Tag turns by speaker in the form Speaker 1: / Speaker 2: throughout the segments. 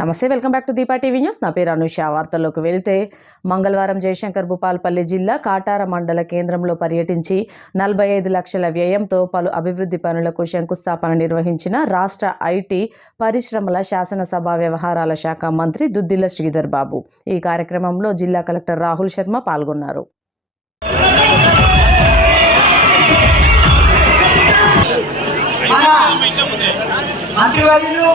Speaker 1: నమస్తే welcome back to Deepa TV news. నా పేరు అనుష. వార్తల్లోకి వెళితే మంగళవారం జయశంకర్ భూపాల్పల్లి జిల్లా కాటార మండల కేంద్రంలో పర్యటించి నలభై ఐదు లక్షల వ్యయంతో పలు అభివృద్ధి పనులకు శంకుస్థాపన నిర్వహించిన రాష్ట్ర ఐటీ పరిశ్రమల శాసనసభ వ్యవహారాల శాఖ మంత్రి దుద్దిల్ల శ్రీధర్ బాబు. ఈ కార్యక్రమంలో జిల్లా కలెక్టర్ రాహుల్ శర్మ పాల్గొన్నారు.
Speaker 2: మంత్రివర్యులు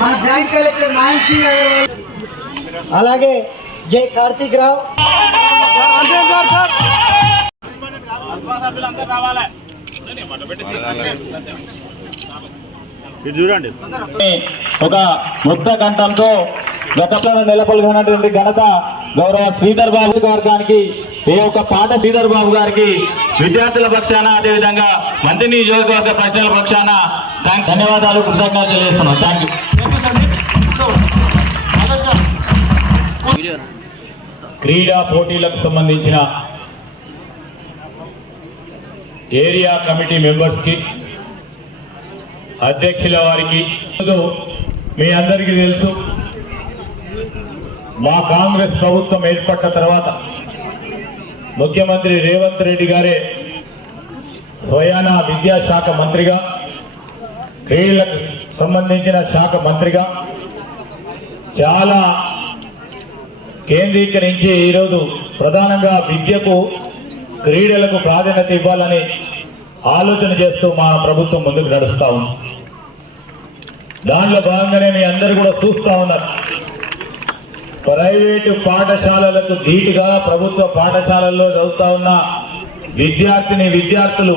Speaker 2: మన జాయింట్ కలెక్టర్ అగర్వాల్ అలాగే జై కార్తీక్ రావు.
Speaker 3: ఇది చూడండి. ఒక ముక్త కంఠంతో గతంలో నెలకొల్గినటువంటి ఘనత గౌరవ శ్రీధర్ బాబు గారికి ఈ యొక్క పాట శ్రీధర్ బాబు గారికి విద్యార్థుల పక్షాన అదేవిధంగా మంత్రి నియోజకవర్గ ప్రజల పక్షాన ధన్యవాదాలు కృతజ్ఞతలు తెలియజేస్తున్నాం. Thank you. క్రీడా పోటీలకు సంబంధించిన ఏరియా కమిటీ మెంబర్స్కి అధ్యక్షుల వారికి. మీ అందరికీ తెలుసు మా కాంగ్రెస్ ప్రభుత్వం ఏర్పడ్డ తర్వాత ముఖ్యమంత్రి రేవంత్ రెడ్డి గారే స్వయాన విద్యాశాఖ మంత్రిగా క్రీడలకు సంబంధించిన శాఖ మంత్రిగా చాలా కేంద్రీకరించి ఈరోజు ప్రధానంగా విద్యకు క్రీడలకు ప్రాధాన్యత ఇవ్వాలని ఆలోచన చేస్తూ మా ప్రభుత్వం ముందుకు నడుస్తూ ఉంది. దానిలో భాగంగానే మీ అందరు కూడా చూస్తా ఉన్నారు. ప్రైవేటు పాఠశాలలకు ధీటుగా ప్రభుత్వ పాఠశాలల్లో చదువుతా ఉన్న విద్యార్థిని విద్యార్థులు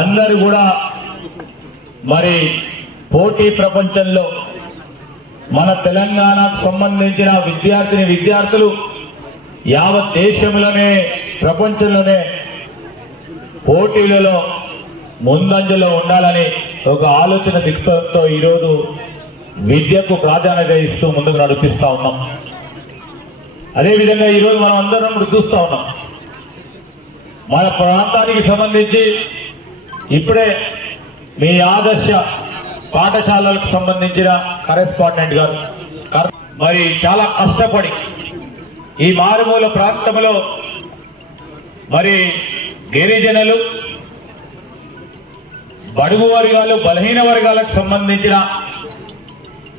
Speaker 3: అందరూ కూడా మరి పోటీ ప్రపంచంలో మన తెలంగాణకు సంబంధించిన విద్యార్థిని విద్యార్థులు యావత్ దేశంలోనే ప్రపంచంలోనే పోటీలలో ముందంజలో ఉండాలని ఒక ఆలోచన దిక్తంతో ఈరోజు విద్యకు ప్రాధాన్యత ఇస్తూ ముందుకు నడిపిస్తూ ఉన్నాం. అదేవిధంగా ఈరోజు మనం అందరం ఇప్పుడు ఉన్నాం. మన ప్రాంతానికి సంబంధించి ఇప్పుడే మీ ఆదర్శ పాఠశాలలకు సంబంధించిన కరెస్పాండెంట్ గారు. మరి చాలా కష్టపడి ఈ మారుమూల ప్రాంతంలో మరి గిరిజనులు బడుగు వర్గాలు బలహీన వర్గాలకు సంబంధించిన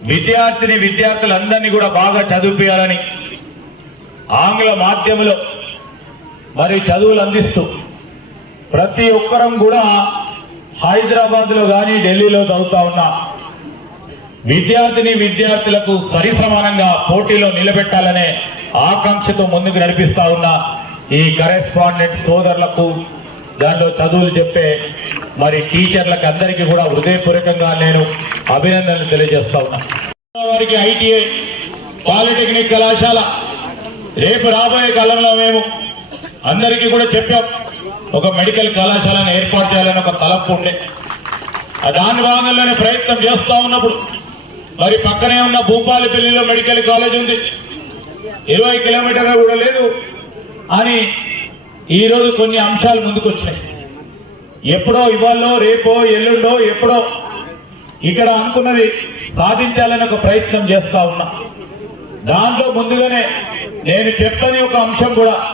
Speaker 3: విద్యార్థిని విద్యార్థులందరినీ కూడా బాగా చదివిపించాలని ఆంగ్ల మాధ్యమంలో మరి చదువులు అందిస్తూ ప్రతి ఒక్కరం కూడా హైదరాబాద్లో కానీ ఢిల్లీలో చదువుతా ఉన్నా. విద్యార్థిని విద్యార్థులకు సరి సమానంగా పోటీలో నిలబెట్టాలనే ఆకాంక్షతో ముందుకు నడిపిస్తా ఉన్న ఈ కరెస్పాండెంట్ సోదరులకు. దాంట్లో చదువులు చెప్పే మరి టీచర్లకు అందరికీ కూడా హృదయపూర్వకంగా నేను అభినందనలు తెలియజేస్తా ఉన్నా. వారికి ఐటీఐ పాలిటెక్నిక్ కళాశాల. రేపు రాబోయే కాలంలో మేము అందరికీ కూడా చెప్పాం. ఒక మెడికల్ కళాశాలను ఏర్పాటు చేయాలని ఒక తలపు ఉండే. దాని భాగంలోనే ప్రయత్నం చేస్తూ ఉన్నప్పుడు మరి పక్కనే ఉన్న భూపాలపల్లిలో మెడికల్ కాలేజ్ ఉంది. ఇరవై కిలోమీటర్లు కూడా లేదు అని ఈరోజు కొన్ని అంశాలు ముందుకొచ్చాయి ఎప్పుడో ఇవాళో రేపో ఎల్లుండో ఎప్పుడో ఇక్కడ అనుకున్నది సాధించాలని ఒక ప్రయత్నం చేస్తా ఉన్నా. దాంట్లో ముందుగానే నేను చెప్పని ఒక అంశం కూడా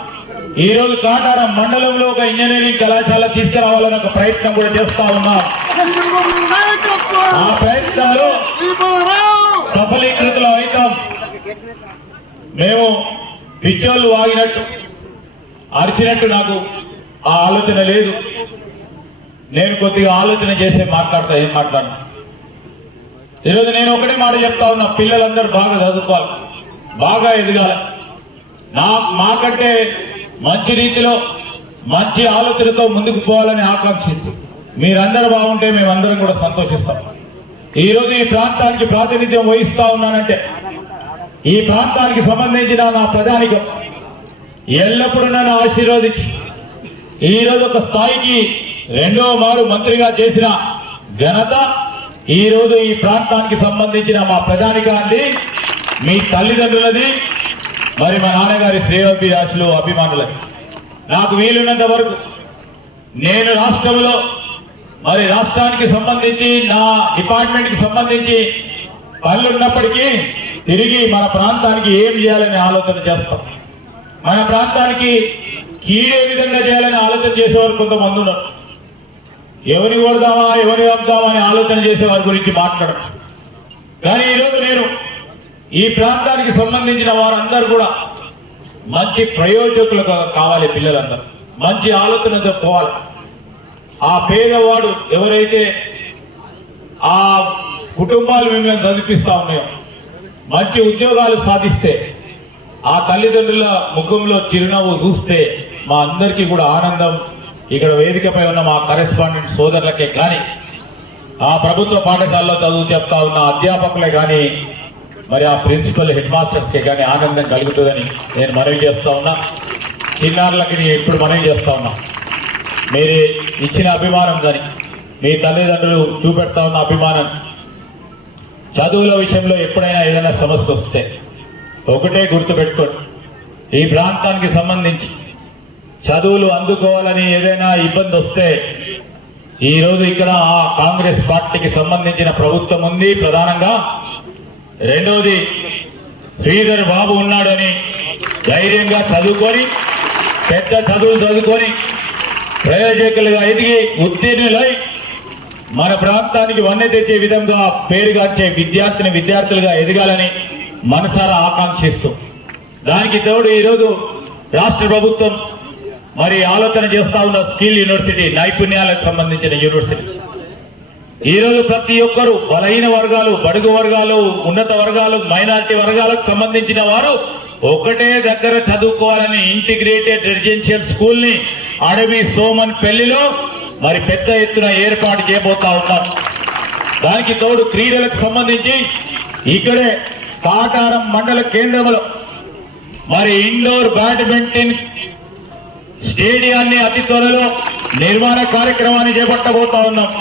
Speaker 3: ఈ రోజు కాటారం మండలంలో ఒక ఇంజనీరింగ్ కళాశాల తీసుకురావాలని ఒక ప్రయత్నం కూడా చేస్తా ఉన్నా. ఆ ప్రయత్నంలో సఫలీకృతులు అవుతాం మేము పిచ్చోళ్ళు వాగినట్టు అరిచినట్టు నాకు ఆ ఆలోచన లేదు. నేను కొద్దిగా ఆలోచన చేసే మాట్లాడతా ఏం మాట్లాడను. ఈరోజు నేను ఒకటే మాట చెప్తా ఉన్నా పిల్లలందరూ బాగా చదువుకోవాలి బాగా ఎదగాలి. నా మాకంటే మంచి రీతిలో మంచి ఆలోచనతో ముందుకు పోవాలని ఆకాంక్షిస్తూ మీరందరూ బాగుంటే మేమందరం కూడా సంతోషిస్తాం. ఈరోజు ఈ ప్రాంతానికి ప్రాతినిధ్యం వహిస్తా ఉన్నానంటే ఈ ప్రాంతానికి సంబంధించిన నా ప్రధానికం ఎల్లప్పుడూ నన్ను ఆశీర్వదించి ఈరోజు ఒక స్థాయికి రెండో మారు మంత్రిగా చేసిన ఘనత ఈరోజు ఈ ప్రాంతానికి సంబంధించిన మా ప్రధానికాన్ని మీ తల్లిదండ్రులది మరి మా నాన్నగారి శ్రేయోభిలాషులు అభిమానులు. నాకు వీలున్నంత వరకు నేను రాష్ట్రంలో మరి రాష్ట్రానికి సంబంధించి నా డిపార్ట్మెంట్కి సంబంధించి పనులున్నప్పటికీ తిరిగి మన ప్రాంతానికి ఏం చేయాలని ఆలోచన చేస్తాం. మన ప్రాంతానికి కీడే విధంగా చేయాలని ఆలోచన చేసేవారు కొంతమంది ఉన్నారు. ఎవరిని కొడదామా ఎవరిని వద్దామా అని ఆలోచన చేసే వారి గురించి మాట్లాడడం కానీ ఈరోజు నేను ఈ ప్రాంతానికి సంబంధించిన వారందరూ కూడా మంచి ప్రయోజకులు కావాలి పిల్లలందరూ. మంచి ఆలోచనతో పోవాలి. ఆ పేదవాడు ఎవరైతే ఆ కుటుంబాలు మిమ్మల్ని చదివిస్తా ఉన్నాయో మంచి ఉద్యోగాలు సాధిస్తే ఆ తల్లిదండ్రుల ముఖంలో చిరునవ్వు చూస్తే మా అందరికీ కూడా ఆనందం. ఇక్కడ వేదికపై ఉన్న మా కరెస్పాండెంట్ సోదరులకే కానీ ఆ ప్రభుత్వ పాఠశాలలో చదువు చెప్తా ఉన్న అధ్యాపకులే కానీ మరి ఆ ప్రిన్సిపల్ హెడ్ మాస్టర్స్కే కానీ ఆనందం కలుగుతుందని నేను మనవి చేస్తా ఉన్నా. చిన్నారులకి నేను ఇప్పుడు మనవి చేస్తా ఉన్నా. మీరు ఇచ్చిన అభిమానం కానీ మీ తల్లిదండ్రులు చూపెడతా ఉన్న అభిమానం చదువుల విషయంలో ఎప్పుడైనా ఏదైనా సమస్య వస్తే ఒకటే గుర్తుపెట్టుకోండి. ఈ ప్రాంతానికి సంబంధించి చదువులు అందుకోవాలని ఏదైనా ఇబ్బంది వస్తే ఈరోజు ఇక్కడ ఆ కాంగ్రెస్ పార్టీకి సంబంధించిన ప్రభుత్వం ఉంది ప్రధానంగా. రెండవది శ్రీధర్ బాబు ఉన్నాడని ధైర్యంగా చదువుకొని పెద్ద చదువులు చదువుకొని ప్రయోజకులుగా ఎదిగి ఉత్తీర్ణులై మన ప్రాంతానికి వన్నె తెచ్చే విధంగా పేరుగాచ్చే విద్యార్థిని విద్యార్థులుగా ఎదగాలని మనసారా ఆకాంక్షిస్తూ. దానికి తోడు ఈరోజు రాష్ట్ర ప్రభుత్వం మరి ఆలోచన చేస్తా ఉన్న స్కిల్ యూనివర్సిటీ నైపుణ్యాలకు సంబంధించిన యూనివర్సిటీ. ఈరోజు ప్రతి ఒక్కరు బలహీన వర్గాలు బడుగు వర్గాలు ఉన్నత వర్గాలు మైనారిటీ వర్గాలకు సంబంధించిన వారు ఒకటే దగ్గర చదువుకోవాలని ఇంటిగ్రేటెడ్ రెసిడెన్షియల్ స్కూల్ని అడవి సోమన్ పెళ్ళిలో మరి పెద్ద ఎత్తున ఏర్పాటు చేయబోతా ఉన్నాం. దానికి తోడు క్రీడలకు సంబంధించి ఇక్కడే కాటారం మండల కేంద్రంలో మరి ఇండోర్ బ్యాడ్మింటన్ స్టేడియాన్ని అతి త్వరలో నిర్మాణ కార్యక్రమాన్ని చేపట్టబోతా ఉన్నాం.